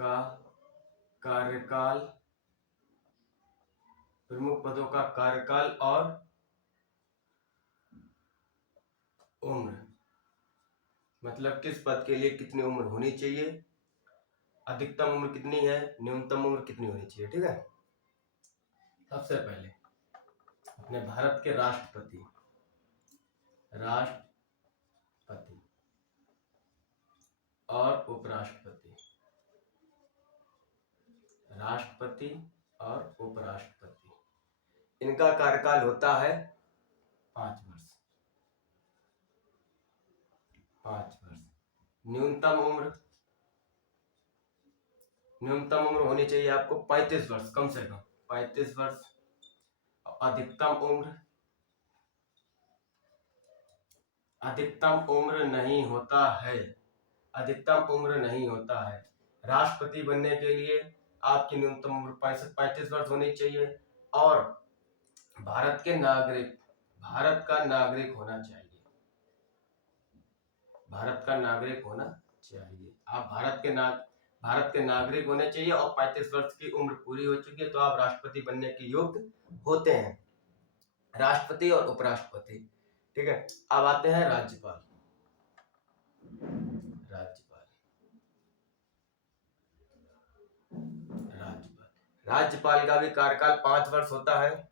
का कार्यकाल, प्रमुख पदों का कार्यकाल और उम्र, मतलब किस पद के लिए कितनी उम्र होनी चाहिए, अधिकतम उम्र कितनी है, न्यूनतम उम्र कितनी होनी चाहिए। ठीक है, सबसे पहले अपने भारत के राष्ट्रपति और उपराष्ट्रपति, राष्ट्रपति और उपराष्ट्रपति, इनका कार्यकाल होता है 5 वर्ष। न्यूनतम उम्र होनी चाहिए आपको 35 वर्ष, कम से कम 35 वर्ष। अधिकतम उम्र नहीं होता है। राष्ट्रपति बनने के लिए आपकी न्यूनतम उम्र 35 वर्ष होनी चाहिए और भारत का नागरिक होना चाहिए। आप भारत के नागरिक होने चाहिए और 35 वर्ष की उम्र पूरी हो चुकी है तो आप राष्ट्रपति बनने के योग्य होते हैं, राष्ट्रपति और उपराष्ट्रपति। ठीक है, अब आते हैं राज्यपाल। राज्यपाल का भी कार्यकाल 5 वर्ष होता है।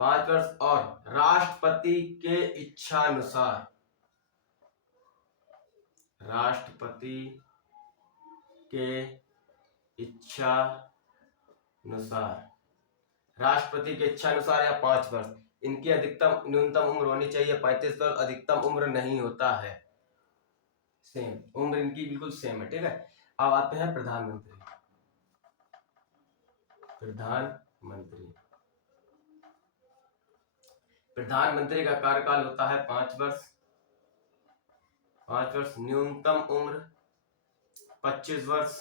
5 वर्ष और राष्ट्रपति के इच्छानुसार या 5 वर्ष, इनकी अधिकतम न्यूनतम उम्र होनी चाहिए 35 वर्ष, अधिकतम उम्र नहीं होता है, सेम उम्र इनकी बिल्कुल सेम है। ठीक है, अब आते हैं प्रधानमंत्री। प्रधानमंत्री का कार्यकाल होता है 5 वर्ष। न्यूनतम उम्र 25 वर्ष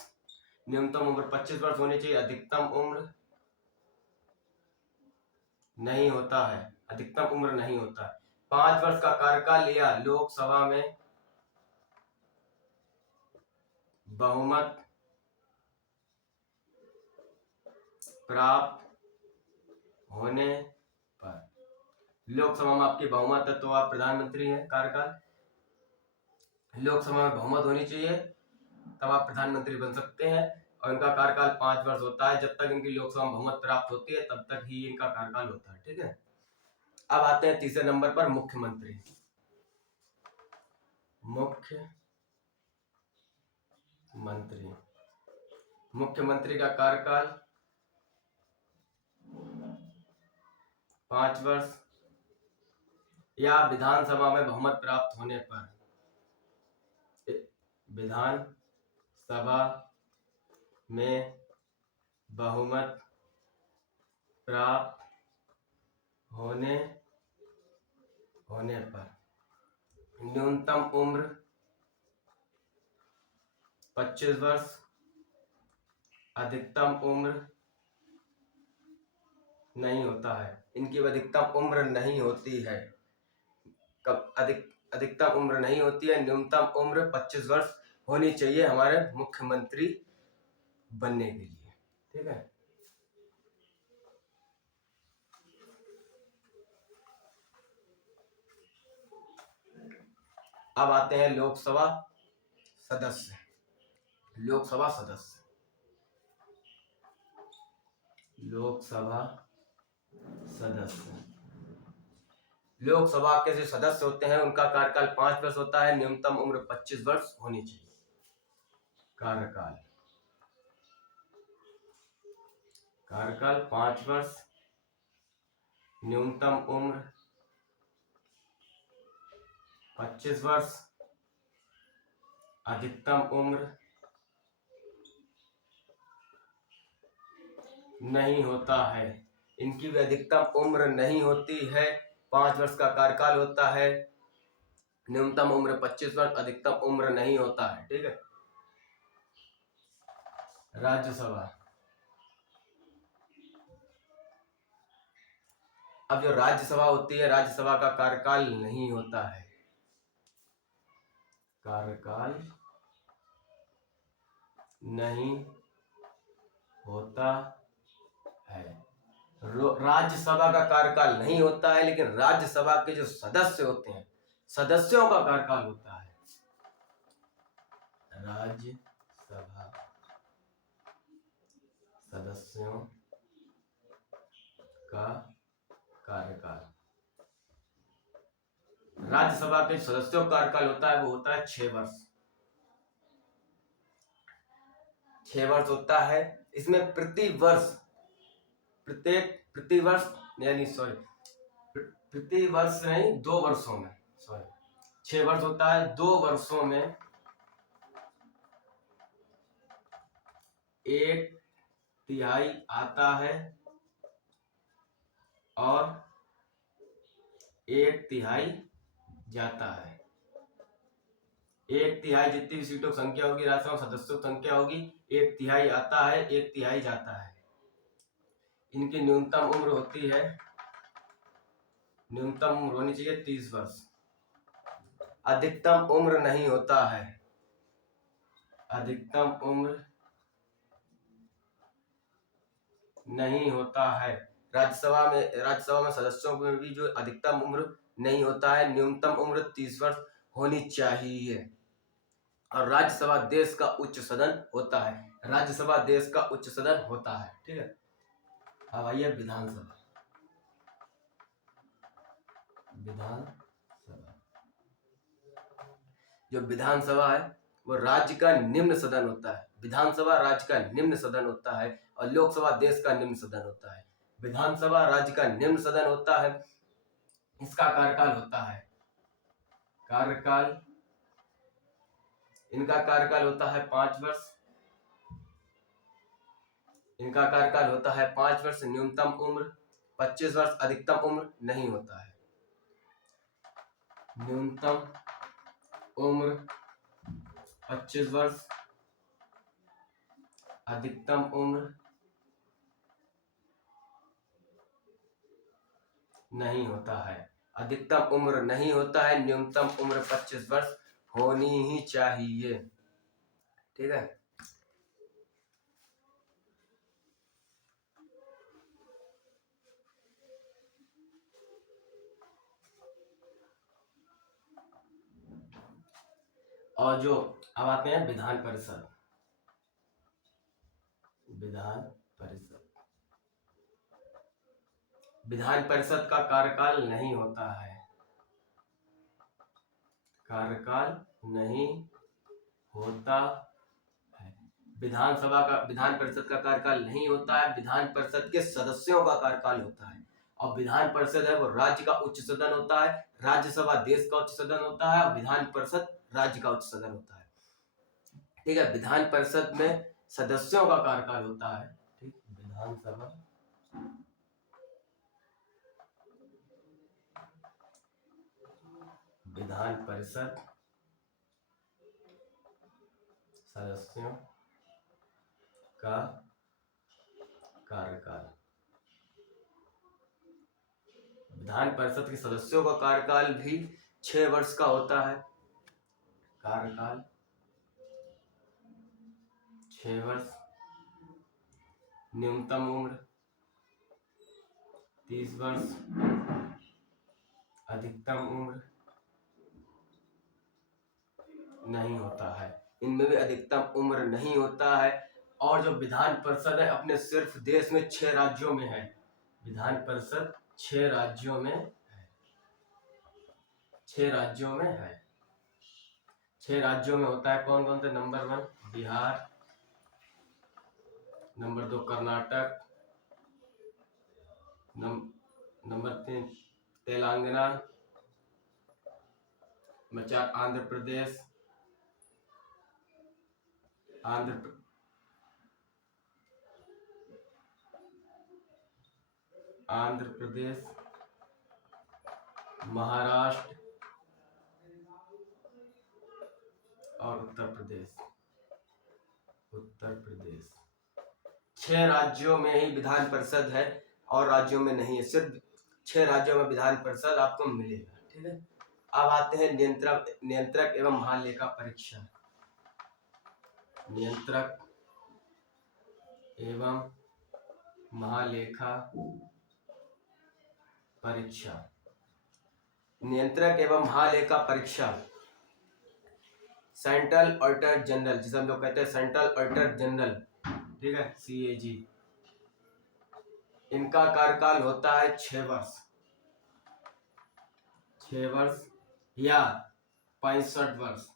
होनी चाहिए, अधिकतम उम्र नहीं होता है। 5 वर्ष का कार्यकाल लिया, लोकसभा में बहुमत प्राप्त होने पर, लोकसभा में आपकी बहुमत है तो आप प्रधानमंत्री हैं। कार्यकाल लोकसभा में बहुमत होनी चाहिए तब आप प्रधानमंत्री बन सकते हैं और इनका कार्यकाल 5 वर्ष होता है। जब तक इनकी लोकसभा में बहुमत प्राप्त होती है तब तक ही इनका कार्यकाल होता है। ठीक है, अब आते हैं तीसरे नंबर पर मुख्यमंत्री। मुख्यमंत्री का कार्यकाल 5 वर्ष या विधानसभा में बहुमत प्राप्त होने पर, न्यूनतम उम्र 25 वर्ष, अधिकतम उम्र नहीं होता है। इनकी अधिकतम उम्र नहीं होती है। अधिकतम उम्र नहीं होती है, न्यूनतम उम्र 25 वर्ष होनी चाहिए हमारे मुख्यमंत्री बनने के लिए। ठीक है, अब आते हैं लोकसभा सदस्य। लोकसभा के जो सदस्य होते हैं उनका कार्यकाल 5 वर्ष होता है, न्यूनतम उम्र 25 वर्ष होनी चाहिए। कार्यकाल 5 वर्ष, न्यूनतम उम्र 25 वर्ष, अधिकतम उम्र नहीं होता है। इनकी भी अधिकतम उम्र नहीं होती है। 5 वर्ष का कार्यकाल होता है, न्यूनतम उम्र 25 वर्ष, अधिकतम उम्र नहीं होता है। ठीक है, राज्यसभा। अब जो राज्यसभा होती है, राज्यसभा का कार्यकाल नहीं होता है, कार्यकाल नहीं होता है। राज्यसभा का कार्यकाल नहीं होता है, लेकिन राज्यसभा के जो सदस्य होते हैं, सदस्यों का कार्यकाल होता है। राज्यसभा सदस्यों का कार्यकाल, राज्यसभा के सदस्यों का कार्यकाल होता है, वो होता है 6 वर्ष। 6 वर्ष होता है। इसमें प्रति वर्ष नहीं, 2 वर्षों में, 6 वर्ष होता है, 2 वर्षों में 1/3 आता है और 1/3 जाता है। 1/3 जितनी भी सीटों की संख्या होगी, राज्यसभा सदस्यों की संख्या होगी, 1/3 आता है, 1/3 जाता है। इनकी न्यूनतम उम्र होती है, न्यूनतम उम्र होनी चाहिए 30 वर्ष। अधिकतम उम्र नहीं होता है, अधिकतम उम्र नहीं होता है। राज्यसभा में सदस्यों में भी जो अधिकतम उम्र नहीं होता है, न्यूनतम उम्र 30 वर्ष होनी चाहिए। और राज्यसभा देश का उच्च सदन होता है, राज्यसभा देश का उच्च सदन होता है। ठीक है, अब आइए विधानसभा। जो विधानसभा है वो राज्य का निम्न सदन होता है। विधानसभा राज्य का निम्न सदन होता है और लोकसभा देश का निम्न सदन होता है। विधानसभा राज्य का निम्न सदन होता है। इसका कार्यकाल होता है, इनका कार्यकाल होता है 5 वर्ष। इनका कार्यकाल होता है 5 वर्ष। न्यूनतम उम्र 25 वर्ष, अधिकतम उम्र नहीं होता है। न्यूनतम उम्र 25 वर्ष, अधिकतम उम्र नहीं होता है। अधिकतम उम्र नहीं होता है, न्यूनतम उम्र 25 वर्ष होनी ही चाहिए। ठीक है, और जो अब आते हैं विधान परिषद। विधान परिषद का कार्यकाल नहीं होता है, कार्यकाल नहीं होता है। विधान परिषद का कार्यकाल नहीं होता है। विधान परिषद के सदस्यों का कार्यकाल होता है। और विधान परिषद है वो राज्य का उच्च सदन होता है, राज्यसभा देश का उच्च सदन होता है और विधान परिषद राज्य का उच्च सदन होता है। ठीक है, विधान परिषद में सदस्यों का कार्यकाल होता है। ठीक, विधान परिषद सदस्यों का कार्यकाल, विधान परिषद के सदस्यों का कार्यकाल भी 6 वर्ष का होता है। कार्यकाल 6 वर्ष। न्यूनतम उम्र 30 वर्ष, अधिकतम उम्र नहीं होता है। इनमें भी अधिकतम उम्र नहीं होता है। और जो विधान परिषद है अपने सिर्फ देश में 6 राज्यों में है। विधान परिषद 6 राज्यों में है, 6 राज्यों में है। 6 राज्यों में होता है। कौन कौन से? Number 1 Bihar, number 2 Karnataka, number 3 Telangana, number 4 Andhra Pradesh, Maharashtra और उत्तर प्रदेश। 6 राज्यों में ही विधान परिषद है और राज्यों में नहीं है। सिर्फ 6 राज्यों में विधान परिषद आपको मिलेगा। ठीक है, अब आते हैं नियंत्रक एवं महालेखा परीक्षक। नियंत्रक एवं महालेखा परीक्षा। नियंत्रक एवं महालेखा परीक्षा सेंट्रल ऑडिटर जनरल, जिसे हम लोग कहते हैं सेंट्रल ऑडिटर जनरल, ठीक है, CAG, इनका कार्यकाल होता है 6 वर्ष, 6 वर्ष या 65 वर्ष,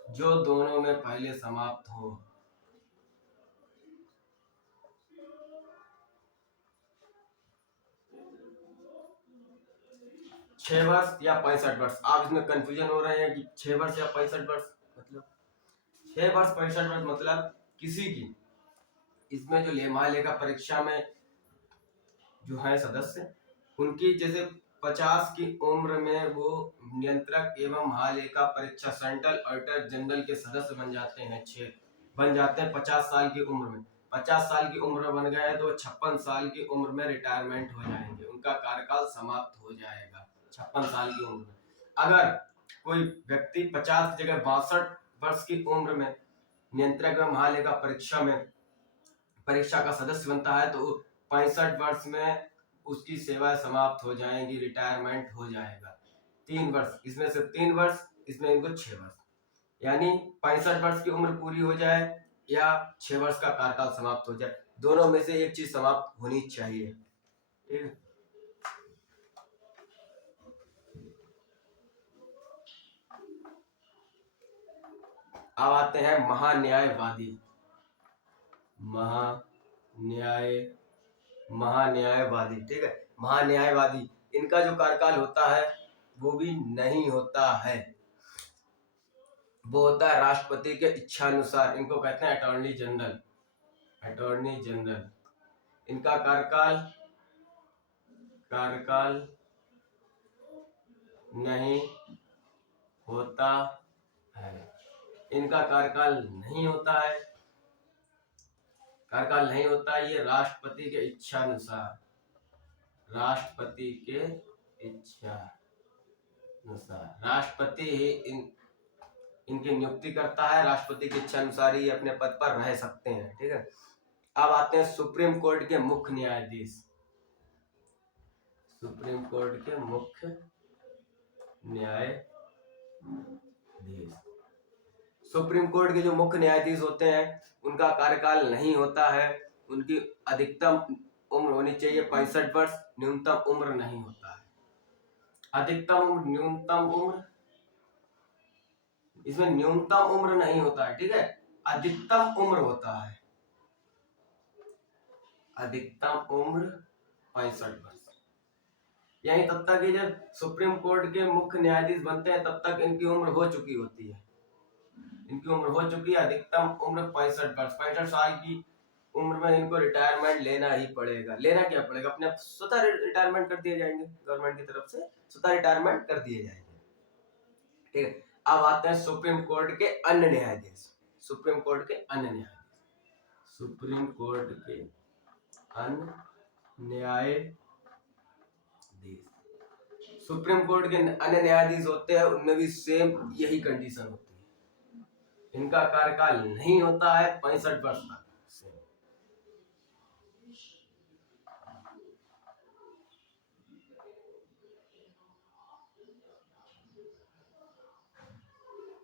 जो दोनों में पहले समाप्त हो। 6 वर्ष या 65 वर्ष। आप इसमें कंफ्यूजन हो रहे हैं कि 6 वर्ष या 65 वर्ष, मतलब 6 वर्ष 65 वर्ष मतलब किसी की, इसमें जो महालेखा परीक्षा में जो है सदस्य, उनकी जैसे 50 की उम्र में वो नियंत्रक एवं महालेखा परीक्षा सेंट्रल ऑडिटर जनरल के सदस्य बन जाते हैं, 6 बन जाते हैं 50 साल की उम्र में। 50 साल की उम्र बन गए हैं तो 56 साल की उम्र में रिटायरमेंट हो जाएंगे, उनका कार्यकाल समाप्त हो जाएगा 56 साल की उम्र में। अगर कोई व्यक्ति 50 की जगह 62 वर्ष की उम्र में नियंत्रक एवं महालेखा परीक्षा का सदस्य बनता है तो 65 वर्ष में उसकी सेवाएं समाप्त हो जाएंगी, रिटायरमेंट हो जाएगा। 3 वर्ष, इसमें से 3 वर्ष, इसमें इनको 6 वर्ष, यानी 65 वर्ष की उम्र पूरी हो जाए या 6 वर्ष का कार्यकाल समाप्त हो जाए, दोनों में से एक चीज समाप्त होनी चाहिए। ठीक है, अब आते हैं महान्यायवादी। महान्यायवादी, ठीक है, महान्यायवादी, इनका जो कार्यकाल होता है वो भी नहीं होता है, वो होता है राष्ट्रपति के इच्छा अनुसार। इनको कहते हैं अटॉर्नी जनरल। अटॉर्नी जनरल, इनका कार्यकाल नहीं होता है, इनका कार्यकाल नहीं होता है, कार्यकाल नहीं होता है, ये राष्ट्रपति के इच्छा अनुसार, राष्ट्रपति के इच्छा अनुसार, राष्ट्रपति ही इनकी नियुक्ति करता है, राष्ट्रपति की इच्छा अनुसार ही अपने पद पर रह सकते हैं। ठीक है, अब आते हैं सुप्रीम कोर्ट के मुख्य न्यायाधीश। सुप्रीम कोर्ट के मुख्य न्यायाधीश, सुप्रीम कोर्ट के जो मुख्य न्यायाधीश होते हैं उनका कार्यकाल नहीं होता है, उनकी अधिकतम उम्र होनी चाहिए 65 वर्ष, न्यूनतम उम्र नहीं होता है। अधिकतम उम्र, न्यूनतम उम्र, इसमें न्यूनतम उम्र नहीं होता है, ठीक है, अधिकतम उम्र होता है, अधिकतम उम्र 65 वर्ष। यानी तब तक जब सुप्रीम कोर्ट के मुख्य न्यायाधीश बनते हैं तब तक इनकी उम्र हो चुकी होती है, इनकी उम्र हो चुकी है, अधिकतम उम्र 65 वर्ष। 65 साल की उम्र में इनको रिटायरमेंट लेना ही पड़ेगा। लेना क्या पड़ेगा, अपने स्वतः रिटायरमेंट कर दिए जाएंगे, गवर्नमेंट की तरफ से स्वतः रिटायरमेंट कर दिए जाएंगे। ठीक है, अब आते हैं सुप्रीम कोर्ट के अन्य न्यायाधीश। सुप्रीम कोर्ट के अन्य न्यायाधीश, सुप्रीम कोर्ट के अन्य न्यायाधीश, सुप्रीम कोर्ट के अन्य न्यायाधीश होते हैं, उनमें भी सेम यही कंडीशन होती है, इनका कार्यकाल नहीं होता है 65 वर्ष तक।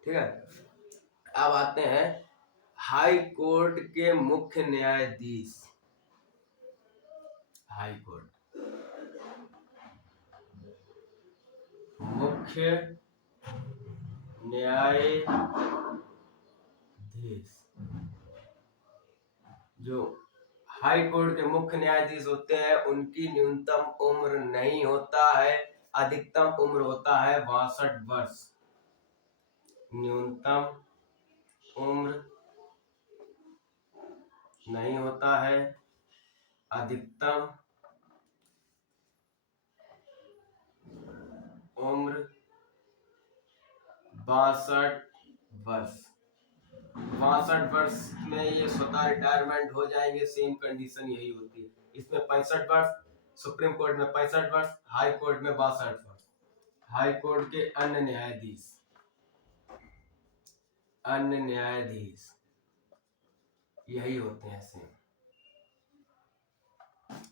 ठीक है, अब आते हैं हाई कोर्ट के मुख्य न्यायाधीश। हाई कोर्ट मुख्य न्यायाधीश, जो हाई कोर्ट के मुख्य न्यायाधीश होते हैं उनकी न्यूनतम उम्र नहीं होता है, अधिकतम उम्र होता है 62 वर्ष। न्यूनतम उम्र नहीं होता है, अधिकतम उम्र 62 वर्ष। 62 वर्ष में ये स्वतः रिटायरमेंट हो जाएंगे, सेम कंडीशन यही होती है। इसमें 65 वर्ष सुप्रीम कोर्ट में 65 वर्ष, हाई कोर्ट में 62 वर्ष। हाई कोर्ट के अन्य न्यायाधीश यही होते हैं सेम,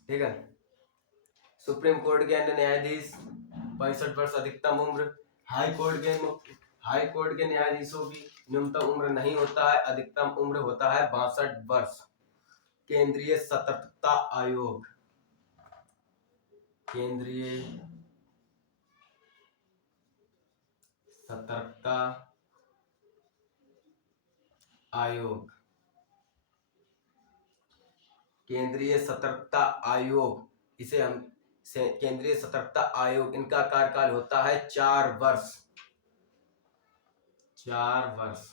ठीक है। सुप्रीम कोर्ट के अन्य न्यायाधीश 65 वर्ष अधिकतम उम्र। हाई कोर्ट के न्यायाधीशों की न्यूनतम उम्र नहीं होता है, अधिकतम उम्र होता है 62 वर्ष। केंद्रीय सतर्कता आयोग, केंद्रीय सतर्कता आयोग, केंद्रीय सतर्कता आयोग, इसे हम केंद्रीय सतर्कता आयोग, इनका कार्यकाल होता है 4 वर्ष, 4 वर्ष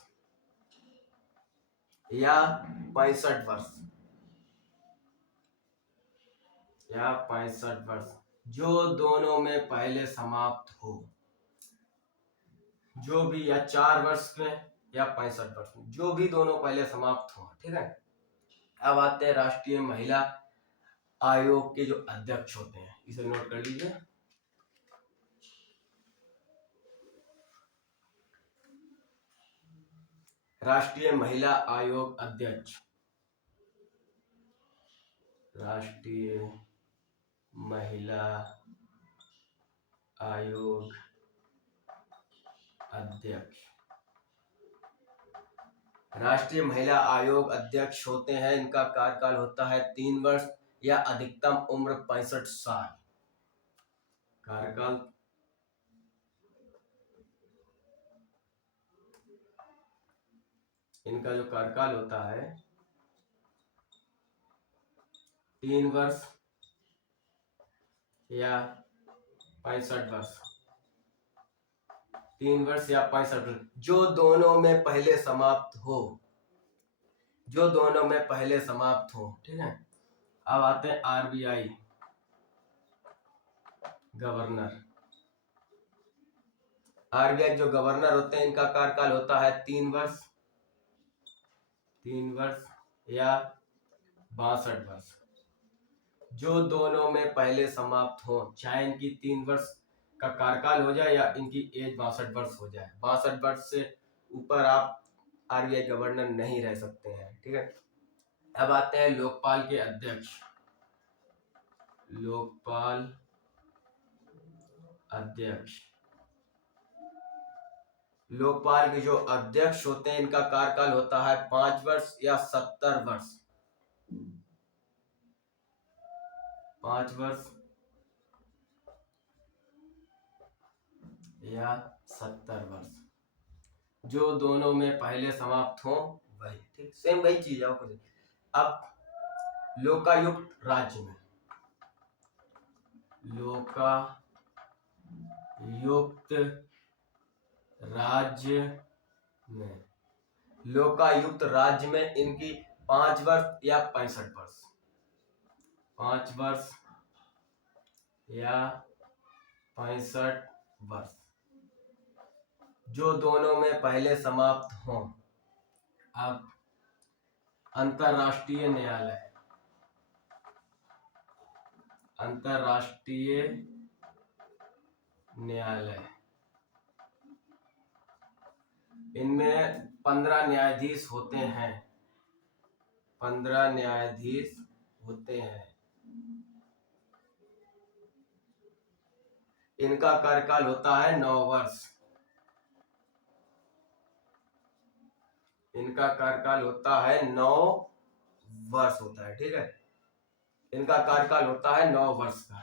या 65 वर्ष, या 65 वर्ष, जो दोनों में पहले समाप्त हो, जो भी, या 4 वर्ष में या 65 वर्ष में, जो भी दोनों पहले समाप्त हो, ठीक है। अब आते हैं राष्ट्रीय महिला आयोग के जो अध्यक्ष होते हैं, इसे नोट कर लीजिए। राष्ट्रीय महिला आयोग अध्यक्ष, राष्ट्रीय महिला आयोग अध्यक्ष, राष्ट्रीय महिला आयोग अध्यक्ष होते हैं, इनका कार्यकाल होता है 3 वर्ष या अधिकतम उम्र 65 साल। कार्यकाल इनका जो कार्यकाल होता है 3 वर्ष या 65 वर्ष, 3 वर्ष या 65 वर्ष, जो दोनों में पहले समाप्त हो, जो दोनों में पहले समाप्त हो, ठीक है। अब आते हैं आरबीआई गवर्नर। आरबीआई जो गवर्नर होते हैं, इनका कार्यकाल होता है 3 वर्ष, 3 वर्ष या 62 वर्ष, जो दोनों में पहले समाप्त हो, चाहे इनकी 3 वर्ष का कार्यकाल हो जाए या इनकी एज 62 वर्ष हो जाए। 62 वर्ष से ऊपर आप आरबीआई गवर्नर नहीं रह सकते हैं, ठीक है। अब आते हैं लोकपाल के अध्यक्ष। लोकपाल अध्यक्ष, लोकपाल के जो अध्यक्ष होते हैं, इनका कार्यकाल होता है 5 वर्ष या 70 वर्ष, 5 वर्ष या 70 वर्ष, जो दोनों में पहले समाप्त हो, वही, ठीक, सेम वही चीज है। अब लोकायुक्त राज्य में, लोकायुक्त राज्य में, लोकायुक्त राज्य में इनकी 5 वर्ष या 65 वर्ष, 5 वर्ष या 65 वर्ष, जो दोनों में पहले समाप्त हों। अब अंतर्राष्ट्रीय न्यायालय, अंतर्राष्ट्रीय न्यायालय, इनमें 15 न्यायाधीश होते हैं, 15 न्यायाधीश होते हैं। इनका कार्यकाल होता है 9 वर्ष, इनका कार्यकाल होता है 9 वर्ष होता है, ठीक है। इनका कार्यकाल होता है 9 वर्ष का।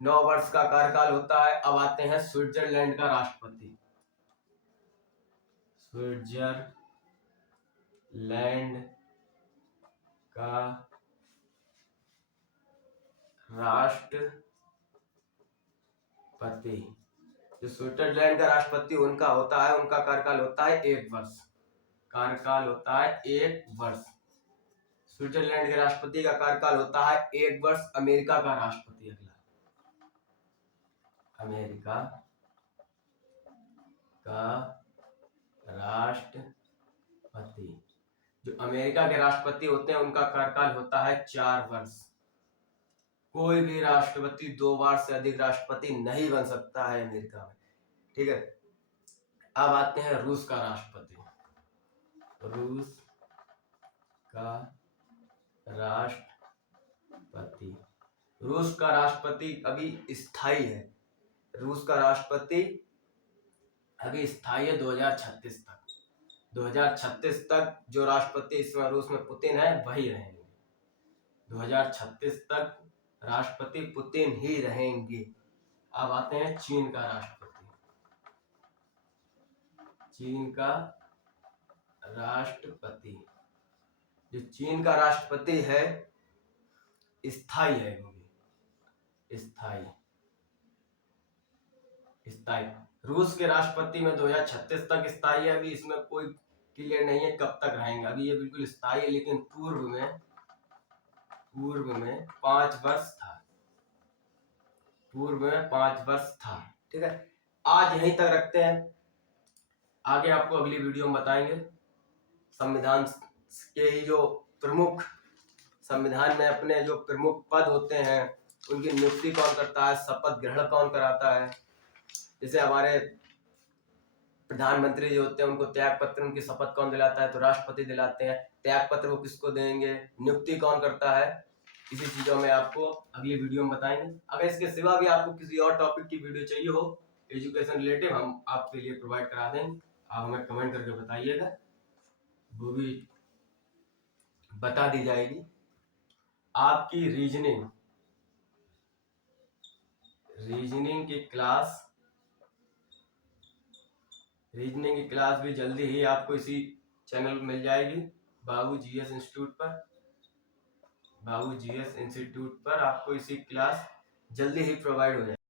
नौ वर्ष का कार्यकाल होता है। अब आते हैं स्विट्जरलैंड का राष्ट्रपति। स्विट्जरलैंड का राष्ट्रपति, जो स्विट्जरलैंड का राष्ट्रपति उनका होता है, उनका कार्यकाल होता है 1 वर्ष, कार्यकाल होता है 1 वर्ष। स्विट्जरलैंड के राष्ट्रपति का कार्यकाल होता है 1 वर्ष। अमेरिका का राष्ट्रपति, अगला अमेरिका का राष्ट्रपति, जो अमेरिका के राष्ट्रपति होते हैं उनका कार्यकाल होता है 4 वर्ष। कोई भी राष्ट्रपति 2 बार से अधिक राष्ट्रपति नहीं बन सकता है अमेरिका में, ठीक है। अब आते हैं रूस का राष्ट्रपति। रूस का राष्ट्रपति, रूस का राष्ट्रपति अभी स्थायी है। रूस का राष्ट्रपति अभी स्थायी है 2036 तक। 2036 तक जो राष्ट्रपति इस समय रूस में पुतिन है वही रहेंगे। 2036 तक राष्ट्रपति पुतिन ही रहेंगे। अब आते हैं चीन का राष्ट्रपति। चीन का राष्ट्रपति, जो चीन का राष्ट्रपति है स्थायी है, स्थायी। रूस के राष्ट्रपति में 2036 तक स्थायी है। अभी इसमें कोई क्लियर नहीं है कब तक रहेंगे, अभी ये बिल्कुल स्थायी है, लेकिन पूर्व में 5 वर्ष था। पूर्व में 5 वर्ष था, ठीक है। आज यहीं तक रखते हैं, आगे आपको अगली वीडियो में बताएंगे संविधान के जो प्रमुख, संविधान में अपने जो प्रमुख पद होते हैं उनकी नियुक्ति कौन करता है, शपथ ग्रहण कौन कराता है। जैसे हमारे प्रधानमंत्री जो होते हैं उनको त्याग पत्र, उनकी शपथ कौन दिलाता है, तो राष्ट्रपति दिलाते हैं। त्याग पत्र वो किसको देंगे, नियुक्ति कौन करता है, इसी चीजों में आपको अगली वीडियो में बताएंगे। अगर इसके सिवा भी आपको किसी और टॉपिक की वीडियो चाहिए हो एजुकेशन रिलेटेड, हम आपके लिए प्रोवाइड करा देंगे। आप हमें कमेंट करके बताइएगा, वो भी बता दी जाएगी। आपकी रीजनिंग की क्लास भी जल्दी ही आपको इसी चैनल पर मिल जाएगी, बाबू जीएस इंस्टीट्यूट पर आपको इसी क्लास जल्दी ही प्रोवाइड हो जाएगी।